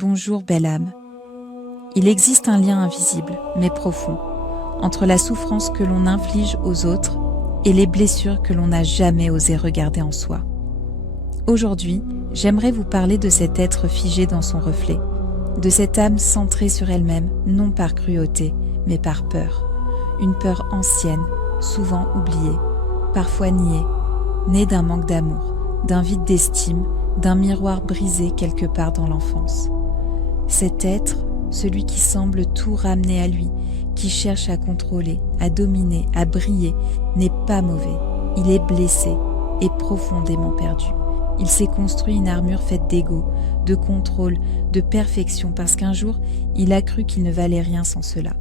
Bonjour belle âme. Il existe un lien invisible, mais profond, entre la souffrance que l'on inflige aux autres et les blessures que l'on n'a jamais osé regarder en soi. Aujourd'hui, j'aimerais vous parler de cet être figé dans son reflet, de cette âme centrée sur elle-même, non par cruauté, mais par peur. Une peur ancienne, souvent oubliée, parfois niée, née d'un manque d'amour, d'un vide d'estime, d'un miroir brisé quelque part dans l'enfance. Cet être, celui qui semble tout ramener à lui, qui cherche à contrôler, à dominer, à briller, n'est pas mauvais. Il est blessé et profondément perdu. Il s'est construit une armure faite d'ego, de contrôle, de perfection, parce qu'un jour, il a cru qu'il ne valait rien sans cela.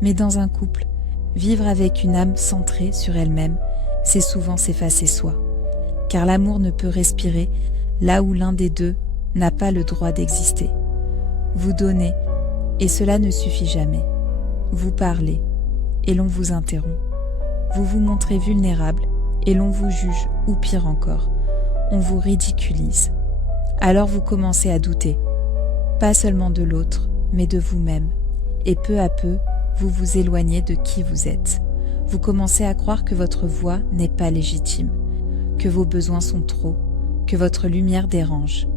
Mais dans un couple, vivre avec une âme centrée sur elle-même, c'est souvent s'effacer soi. Car l'amour ne peut respirer là où l'un des deux n'a pas le droit d'exister. Vous donnez, et cela ne suffit jamais. Vous parlez, et l'on vous interrompt. Vous vous montrez vulnérable, et l'on vous juge, ou pire encore, on vous ridiculise. Alors vous commencez à douter, pas seulement de l'autre, mais de vous-même. Et peu à peu, vous vous éloignez de qui vous êtes. Vous commencez à croire que votre voix n'est pas légitime, que vos besoins sont trop, que votre lumière dérange.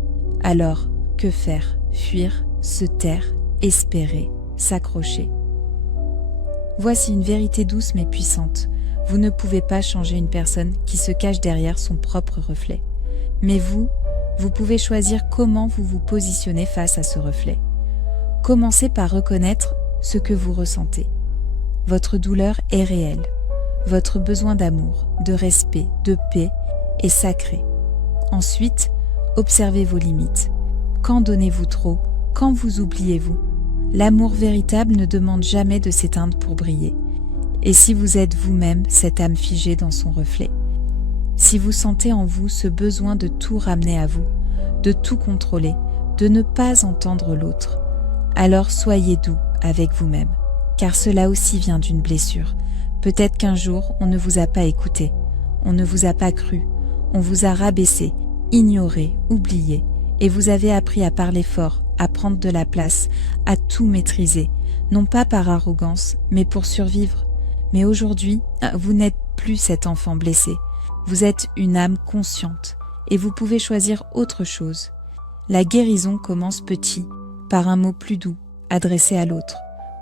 Alors, que faire? Fuir, se taire, espérer, s'accrocher. Voici une vérité douce mais puissante. Vous ne pouvez pas changer une personne qui se cache derrière son propre reflet. Mais vous pouvez choisir comment vous vous positionnez face à ce reflet. Commencez par reconnaître ce que vous ressentez. Votre douleur est réelle. Votre besoin d'amour, de respect, de paix est sacré. Ensuite, observez vos limites. Quand donnez-vous trop? Quand vous oubliez-vous? L'amour véritable ne demande jamais de s'éteindre pour briller. Et si vous êtes vous-même cette âme figée dans son reflet? Si vous sentez en vous ce besoin de tout ramener à vous, de tout contrôler, de ne pas entendre l'autre, alors soyez doux avec vous-même, car cela aussi vient d'une blessure. Peut-être qu'un jour, on ne vous a pas écouté, on ne vous a pas cru, on vous a rabaissé, ignoré, oublié, et vous avez appris à parler fort, à prendre de la place, à tout maîtriser, non pas par arrogance, mais pour survivre. Mais aujourd'hui, vous n'êtes plus cet enfant blessé. Vous êtes une âme consciente et vous pouvez choisir autre chose. La guérison commence petit, par un mot plus doux, adressé à l'autre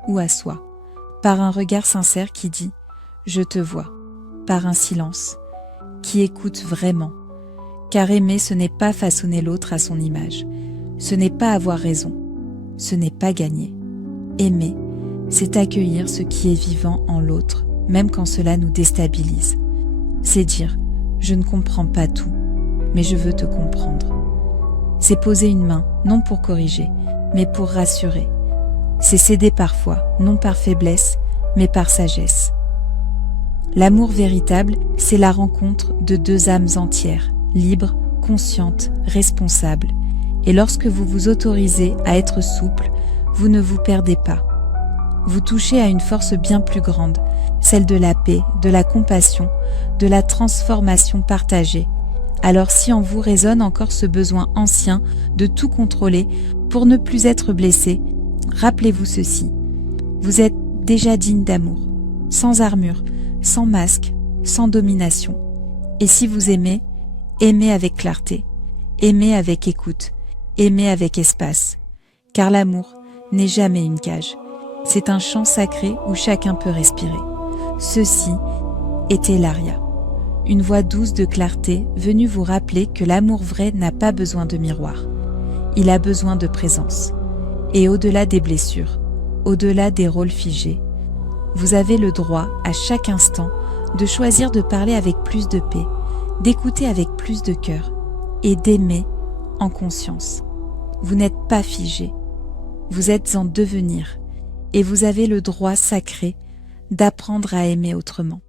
ou à soi, par un regard sincère qui dit « je te vois », par un silence qui écoute vraiment. Car aimer, ce n'est pas façonner l'autre à son image, ce n'est pas avoir raison, ce n'est pas gagner. Aimer, c'est accueillir ce qui est vivant en l'autre, même quand cela nous déstabilise. C'est dire « je ne comprends pas tout, mais je veux te comprendre ». C'est poser une main, non pour corriger, mais pour rassurer. C'est céder parfois, non par faiblesse, mais par sagesse. L'amour véritable, c'est la rencontre de deux âmes entières, libres, conscientes, responsables. Et lorsque vous vous autorisez à être souple, vous ne vous perdez pas. Vous touchez à une force bien plus grande, celle de la paix, de la compassion, de la transformation partagée. Alors si en vous résonne encore ce besoin ancien de tout contrôler pour ne plus être blessé, rappelez-vous ceci. Vous êtes déjà digne d'amour, sans armure, sans masque, sans domination. Et si vous aimez, aimez avec clarté, aimez avec écoute, aimez avec espace. Car l'amour n'est jamais une cage. C'est un champ sacré où chacun peut respirer. Ceci était Laria, une voix douce de clarté venue vous rappeler que l'amour vrai n'a pas besoin de miroir. Il a besoin de présence. Et au-delà des blessures, au-delà des rôles figés, vous avez le droit, à chaque instant, de choisir de parler avec plus de paix, d'écouter avec plus de cœur et d'aimer en conscience. Vous n'êtes pas figé, vous êtes en devenir et vous avez le droit sacré d'apprendre à aimer autrement.